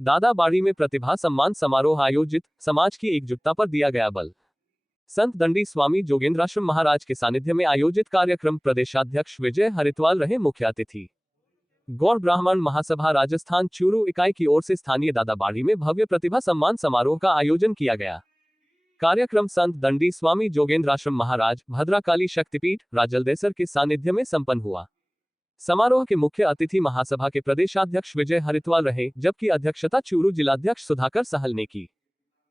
दादाबाड़ी में प्रतिभा सम्मान समारोह आयोजित, समाज की एकजुटता पर दिया गया बल। संत दंडी स्वामी जोगेंद्राश्रम महाराज के सानिध्य में आयोजित कार्यक्रम प्रदेशाध्यक्ष विजय हरित्वाल रहे मुख्य अतिथि। गौड़ ब्राह्मण महासभा राजस्थान चूरू इकाई की ओर से स्थानीय दादाबाड़ी में भव्य प्रतिभा सम्मान समारोह का आयोजन किया गया। कार्यक्रम संत दंडी स्वामी जोगेंद्राश्रम महाराज भद्राकाली शक्तिपीठ राजलदेसर के सानिध्य में संपन्न हुआ। समारोह के मुख्य अतिथि महासभा के प्रदेशाध्यक्ष विजय हरित्वाल रहे, जबकि अध्यक्षता चूरू जिलाध्यक्ष सुधाकर सहल ने की।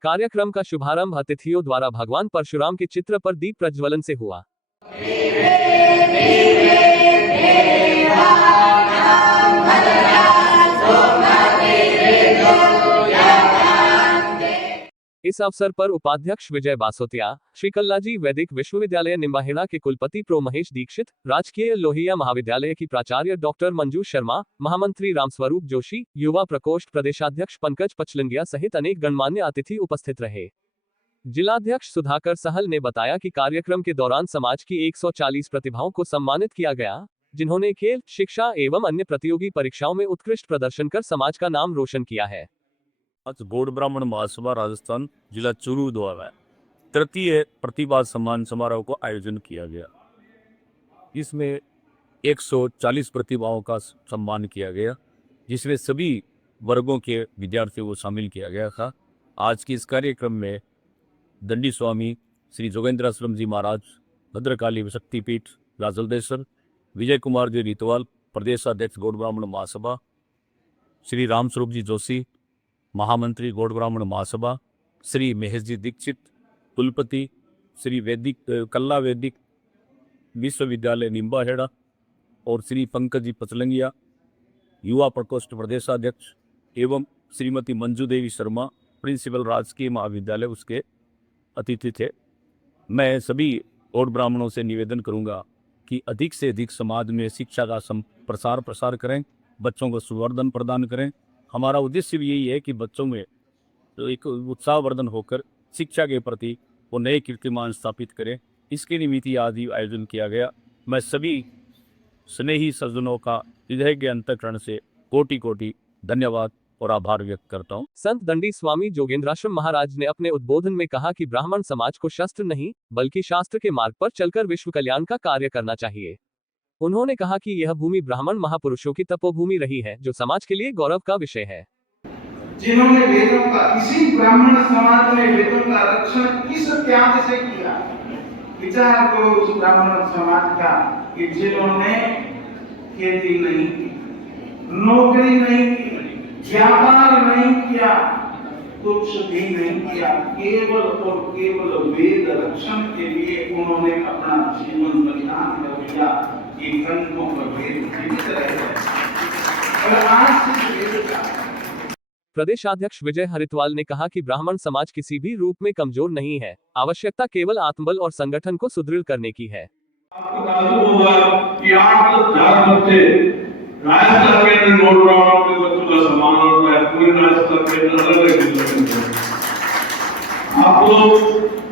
कार्यक्रम का शुभारंभ अतिथियों द्वारा भगवान परशुराम के चित्र पर दीप प्रज्वलन से हुआ। इस अवसर पर उपाध्यक्ष विजय बासोतिया, श्री कल्लाजी वैदिक विश्वविद्यालय निम्बाहेड़ा के कुलपति प्रो महेश दीक्षित, राजकीय लोहिया महाविद्यालय की प्राचार्य डॉक्टर मंजू शर्मा, महामंत्री रामस्वरूप जोशी, युवा प्रकोष्ठ प्रदेशाध्यक्ष पंकज पचलंगिया सहित अनेक गणमान्य अतिथि उपस्थित रहे। जिलाध्यक्ष सुधाकर सहल ने बताया कि कार्यक्रम के दौरान समाज की 140 प्रतिभाओं को सम्मानित किया गया, जिन्होंने खेल, शिक्षा एवं अन्य प्रतियोगी परीक्षाओं में उत्कृष्ट प्रदर्शन कर समाज का नाम रोशन किया है। आज गौड़ ब्राह्मण महासभा राजस्थान जिला चूरू द्वारा तृतीय प्रतिभा सम्मान समारोह को आयोजन किया गया। इसमें 140 प्रतिभाओं का सम्मान किया गया, जिसमें सभी वर्गों के विद्यार्थियों को शामिल किया गया था। आज के इस कार्यक्रम में दंडी स्वामी श्री जोगेंद्राश्रम जी महाराज भद्रकाली शक्तिपीठ राजलदेसर, विजय कुमार जी रितवाल प्रदेशाध्यक्ष गौड़ ब्राह्मण महासभा, श्री रामस्वरूप जी जोशी महामंत्री गौड़ ब्राह्मण महासभा, श्री महेश जी दीक्षित कुलपति, श्री कल्ला वैदिक विश्वविद्यालय निम्बाहेड़ा और श्री पंकज जी पचलंगिया युवा प्रकोष्ठ प्रदेशाध्यक्ष एवं श्रीमती मंजू देवी शर्मा प्रिंसिपल राजकीय महाविद्यालय उसके अतिथि थे। मैं सभी गौड़ ब्राह्मणों से निवेदन करूंगा कि अधिक से अधिक समाज में शिक्षा का प्रसार करें, बच्चों को सुवर्धन प्रदान करें। हमारा उद्देश्य भी यही है कि बच्चों में एक उत्साहवर्धन होकर शिक्षा के प्रति वो नए कीर्तिमान स्थापित करें। इसके निमित्त आज आयोजन किया गया। मैं सभी स्नेही सज्जनों का हृदय के अंतःकरण से कोटि कोटि धन्यवाद और आभार व्यक्त करता हूँ। संत दंडी स्वामी जोगेंद्राश्रम महाराज ने अपने उद्बोधन में कहा कि ब्राह्मण समाज को शस्त्र नहीं बल्कि शास्त्र के मार्ग पर चलकर विश्व कल्याण का कार्य करना चाहिए। उन्होंने कहा कि यह भूमि ब्राह्मण महापुरुषों की तपोभूमि रही है, जो समाज के लिए गौरव का विषय है। जिन्होंने वेदों का, किसी ब्राह्मण समाज ने वेदों का रक्षण किस त्याग से किया, विचार करो उस ब्राह्मण समाज का कि जिन्होंने खेती नहीं की, नौकरी नहीं की, व्यापार नहीं किया, कुछ भी नहीं किया, केवल और केवल वेद रक्षण के लिए उन्होंने अपना जीवन बलिदान कर दिया। ग्रंथों पर वेद जीवित रहे और आज प्रदेशाध्यक्ष विजय हरित्वाल ने कहा कि ब्राह्मण समाज किसी भी रूप में कमजोर नहीं है, आवश्यकता केवल आत्मबल और संगठन को सुदृढ़ करने की है। आपको मालूम होगा कि 8 बच्चे राजस्थान के अंदर गौड़ ब्राह्मणों के बच्चों का सम्मान होता है, पूरे राजस्थान के अंदर। आपको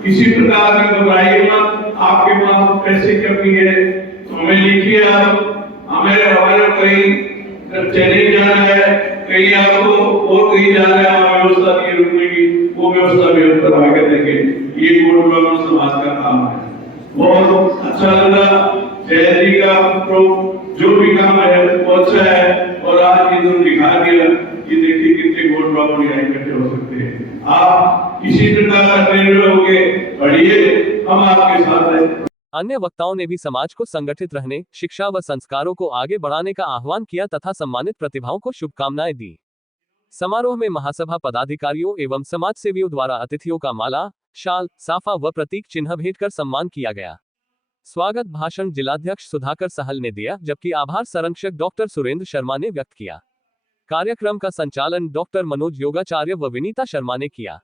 किसी प्रकार की घबराइए मत, आपके पास पैसे की कमी है हमें लिखिए, आप हमारे हवाले कहीं चले जाना है, कहीं आपको और कहीं जाना है, हमारी व्यवस्था की रुकने की, वो व्यवस्था भी हम करवा के देंगे। ये गौड़ ब्राह्मण समाज का काम है। बहुत अच्छा लगा जय जी का जो भी काम है वो अच्छा है और आज ये जो दिखा दिया, ये देखिए कितने गौड़ ब्राह्मण यहाँ इकट्ठे हो सकते हैं। आप किसी प्रकार का निर्णय होगे बढ़िए, हम आपके साथ हैं। अन्य वक्ताओं ने भी समाज को संगठित रहने, शिक्षा व संस्कारों को आगे बढ़ाने का आह्वान किया तथा सम्मानित प्रतिभाओं को शुभकामनाएं दी। समारोह में महासभा पदाधिकारियों एवं समाज सेवियों द्वारा अतिथियों का माला, शाल, साफा व प्रतीक चिन्ह भेंट कर सम्मान किया गया। स्वागत भाषण जिलाध्यक्ष सुधाकर सहल ने दिया, जबकि आभार संरक्षक डॉक्टर सुरेंद्र शर्मा ने व्यक्त किया। कार्यक्रम का संचालन डॉक्टर मनोज योगाचार्य व विनीता शर्मा ने किया।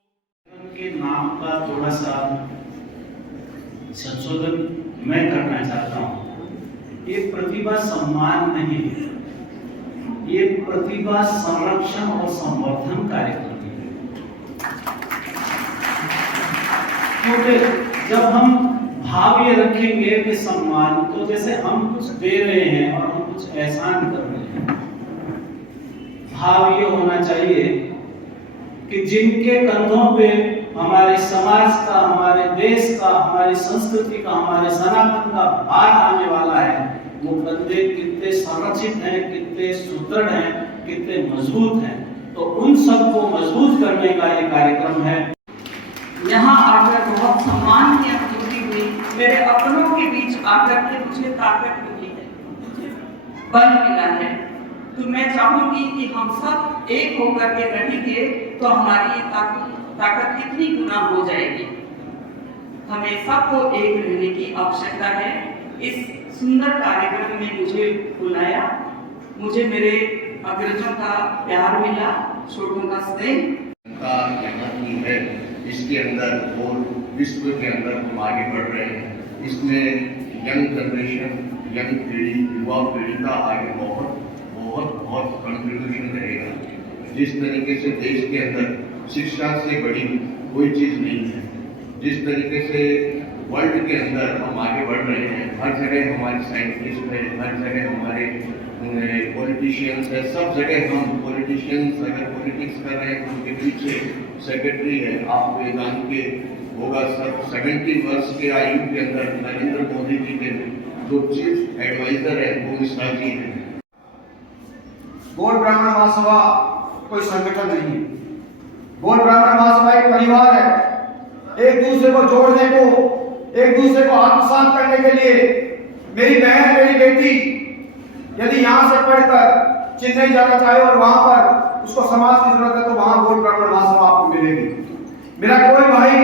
नाम का थोड़ा सा संशोधन मैं करना चाहता हूँ। ये प्रतिभा सम्मान नहीं, ये प्रतिभा संरक्षण और संवर्धन कार्यक्रम है। क्योंकि जब हम भाव ये रखेंगे कि सम्मान, तो जैसे हम कुछ दे रहे हैं और हम कुछ एहसान कर रहे हैं। भाव ये होना चाहिए कि जिनके कंधों पे हमारे समाज का, हमारे देश का, हमारी संस्कृति का, हमारे सनातन का भार आने वाला है, वो कंधे कितने संरक्षित हैं, कितने सुदृढ़ हैं, कितने मजबूत हैं। तो उन सबको मजबूत करने का ये कार्यक्रम है। यहाँ आकर बहुत सम्मान की अनुभूति हुई। मेरे अपनों के बीच आकर के मुझे ताकत मिली है, मुझे बल मिला है। तो मैं चाहूंगी कि हम सब एक होकर के रहेंगे तो हमारी ताकत कितनी गुना हो जाएगी। हमें सबको एक रहने की आवश्यकता है। इस सुंदर कार्यक्रम में मुझे बुलाया, मुझे मेरे अग्रजों का प्यार मिला, छोटों का स्नेह का यहाँ की है, इसके अंदर और विश्व के अंदर हम आगे बढ़ रहे हैं। इसमें यंग जनरेशन, यंग पीढ़ी, युवा पीढ़ी का आगे बहुत बहुत बहुत कंट्रीब्यूशन रहेगा। जिस तरीके से देश के अंदर शिक्षा से बड़ी कोई चीज़ नहीं है, जिस तरीके से वर्ल्ड के अंदर हम आगे बढ़ रहे हैं, हर जगह हमारे साइंटिस्ट है, हर जगह हमारे पॉलिटिशियंस है, सब जगह हम पॉलिटिशियंस अगर पॉलिटिक्स कर रहे हैं तो उनके पीछे सेक्रेटरी है। आपको ये जान के होगा सब 70 वर्ष के आयु के अंदर नरेंद्र मोदी जी के जो चीफ एडवाइजर है वो मिश्रा जी है। गौड़ ब्राह्मण महासभा कोई संगठन नहीं है। गौड़ ब्राह्मण महासभा एक परिवार है। एक दूसरे को जोड़ने को, एक दूसरे को आत्मसात करने के लिए मेरी बहन, मेरी बेटी यदि यहाँ से पढ़कर चेन्नई जाना चाहे और वहां पर उसको समाज की जरूरत है तो वहां गौड़ ब्राह्मण महासभा आपको मिलेगी। मेरा कोई भाई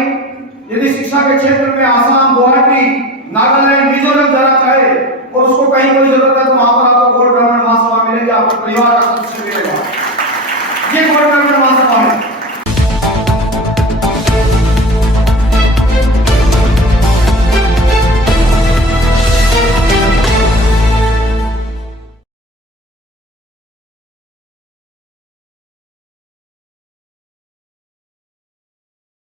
यदि शिक्षा के क्षेत्र में आसाम, गुवाहाटी, नागालैंड, मिजोरम जाना चाहे और उसको कहीं कोई जरूरत है तो वहां पर आपको गौड़ ब्राह्मण महासभा मिलेगी, आपको परिवार का सदस्य मिलेगा। ये गौड़ ब्राह्मण महासभा